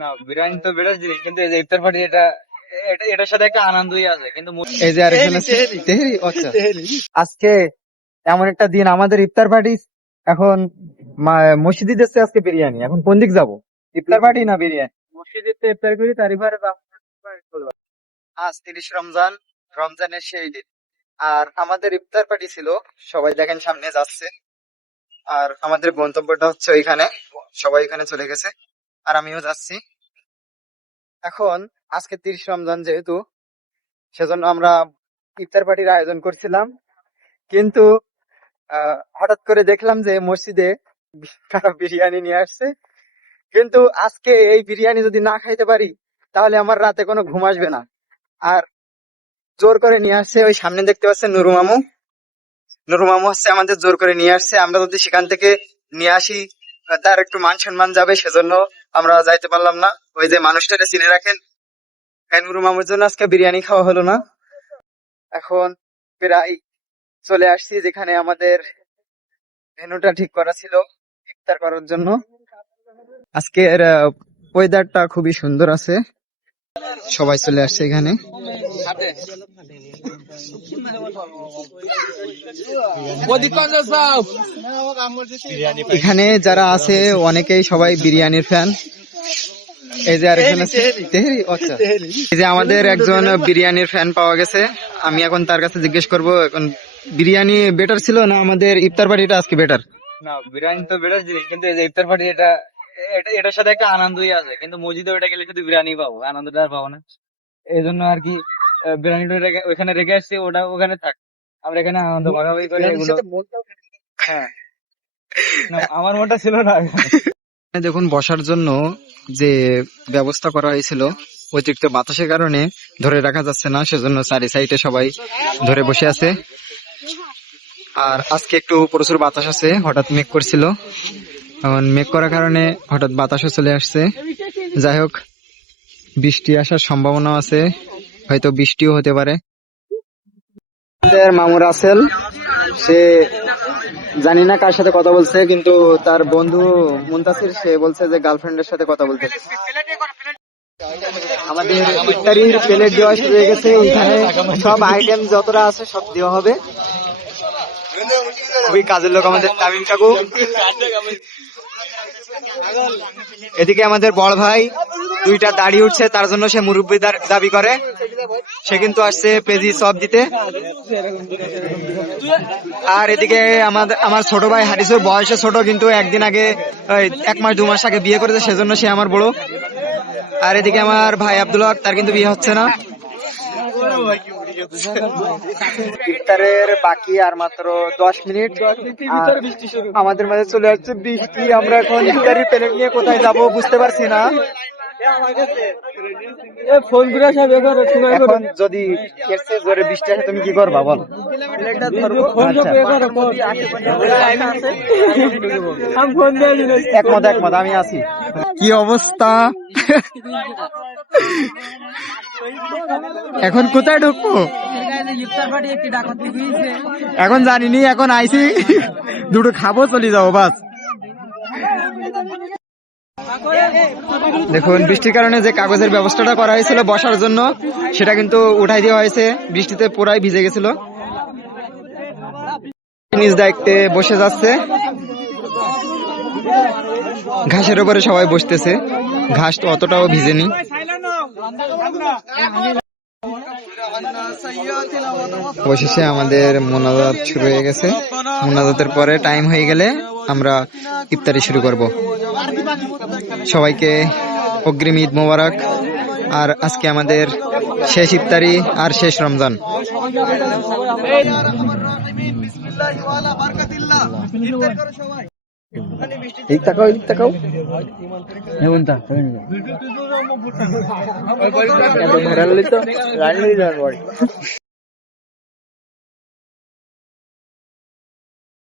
না, বিরিয়ানি তো বেরোস জিনিস, কিন্তু এই যে ইফতার পার্টি এটার সাথে একটা আনন্দই আছে, কিন্তু এই যে আরেকজন আছে তেহেরি। আচ্ছা, আজকে এমন একটা দিন আমাদের ইফতার পার্টি। এখন মসজিদে দিচ্ছে আজকে বিরিয়ানি। এখন কোন দিক যাবো, ইফতার পার্টি না বিরিয়ানি? মসজিদে তো ইফতার করি, তারই পরে আজ 30 রমজান, রমজানের সেই দিন। আর আমাদের ইফতার পার্টি ছিল, সবাই দেখেন সামনে যাচ্ছে। আর আমাদের গন্তব্যটা হচ্ছে ওইখানে, সবাই এখানে চলে গেছে আর আমিও যাচ্ছি এখন। আজকে 30 রমজান যেহেতু, সেজন্য আমরা ইফতার পার্টির আয়োজন করছিলাম, কিন্তু হঠাৎ করে দেখলাম যে মসজিদে কারা বিরিয়ানি নিয়ে আসছে। কিন্তু আজকে এই বিরিয়ানি যদি না খাইতে পারি, তাহলে আমার রাতে কোনো ঘুম আসবে না। আর জোর করে নিয়ে আসছে, ওই সামনে দেখতে পাচ্ছেন নুরু মামু। নুরু মামু হচ্ছে আমাদের জোর করে নিয়ে আসছে। আমরা যদি সেখান থেকে নিয়ে আসি, তার একটু মান সম্মান যাবে, সেজন্য আমরা যাইতে পারলাম না। ওই যে মানুষটাকে চিনে রাখেন, নুরু মামুর জন্য আজকে বিরিয়ানি খাওয়া হলো না। এখন প্রায় চলে আসছি যেখানে আমাদের ভেন্যুটা ঠিক করা ছিল ইফতার করার জন্য। আজকের ওয়েদারটা খুবই সুন্দর আছে, সবাই চলে আসছে এখানে। এখানে যারা আছে অনেকেই সবাই বিরিয়ানির ফ্যান। এই যে আরেকজন আছে তেহেরি। আচ্ছা, এই যে আমাদের একজন বিরিয়ানির ফ্যান পাওয়া গেছে। আমি এখন তার কাছে জিজ্ঞেস করব, এখন বিরিয়ানি বেটার ছিল না আমাদের ইফতার পার্টিটা আজকে বেটার? না, বিরিয়ানি তো বেরোস জিনিস, কিন্তু এই যে ইফতার পার্টি এটার সাথে একটা আনন্দই আছে, কিন্তু মসজিদে ওইটা গেলে শুধু বিরিয়ানি পাবো, আনন্দটা আর পাবো না। এই জন্য আর কি বিরিয়ানিটা ওইখানে রেখে আসছি, ওটা ওখানে থাক, আমরা এখানে আনন্দ ভাগাভাগি করে এগুলো। হ্যাঁ, না, আমার মনটা ছিল না। দেখুন, বসার জন্য যে ব্যবস্থা করা হয়েছিল, অতিরিক্ত বাতাসের কারণে ধরে রাখা যাচ্ছে না, সেজন্য চারি সাইডে সবাই ধরে বসে আছে। আর আজকে একটু প্রচুর বাতাস আছে, হঠাৎ মেঘ করছিল, এখন মেঘ করার কারণে হঠাৎ বাতাসও চলে আসছে। যাই হোক, বৃষ্টি আসার সম্ভাবনা আছে, হয়তো বৃষ্টিও হতে পারে। মামুর রাসেল, সে জানি না কার সাথে কথা বলছে, কিন্তু তার বন্ধু মুনতাসির সে বলছে যে গার্লফ্রেন্ডের সাথে কথা বলতে। আমাদের ইফতারির প্লেট দেওয়া শুরু হয়ে গেছে, ওইখানে সব আইটেম যতটা আছে সব দেওয়া হবে। খুবই কাজের লোক আমাদের তামিম কাকু। এদিকে আমাদের বড় ভাই দুইটা দাড়ি উঠছে, তার জন্য সে মুরব্বী দাবি করে। সে কিন্তু আসছে পেজি সব দিতে। আর এদিকে আমার ছোট ভাই হারিসুর বয়সে ছোট, কিন্তু একদিন আগে 1 মাস 2 মাস আগে বিয়ে করেছে, সেজন্য সে আমার বড়। আর এদিকে আমার ভাই আব্দুল হক, তার কিন্তু বিয়ে হচ্ছে না। ইফতারের বাকি আর মাত্র 10 মিনিট, আমাদের মাঝে চলে আসছে বৃষ্টি। আমরা এখন ইফতারি প্লেট নিয়ে কোথায় যাব বুঝতে পারছি না। এখন যদি এর চেয়ে জোরে বৃষ্টি আসে, তুমি কি করবা বল? একমত একমত, আমি আছি। কি অবস্থা? এখন কোথায় ঢুকবো এখন জানিনি, এখন আইসি দুটো খাবো, চলে যাবো বাস। দেখুন, বৃষ্টির কারণে যে কাগজের ব্যবস্থাটা করা হয়েছিল বসার জন্য, সেটা কিন্তু উঠাই দেওয়া হয়েছে। বৃষ্টিতে পুরাই ভিজে গেছিল। নিজ দায়িত্বে বসে যাচ্ছে, ঘাসের উপরে সবাই বসতেছে। ঘাস তো অতটাও ভিজেনি। অবশেষে আমাদের মোনাজাত শুরু হয়ে গেছে। মোনাজাতের পরে টাইম হয়ে গেলে আমরা ইফতারি শুরু করব। সবাইকে অগ্রিম ঈদ মোবারক। আর আজকে আমাদের শেষ ইফতারি আর শেষ রমজান। ঠিক তাকাও, ঠিক তাকাও।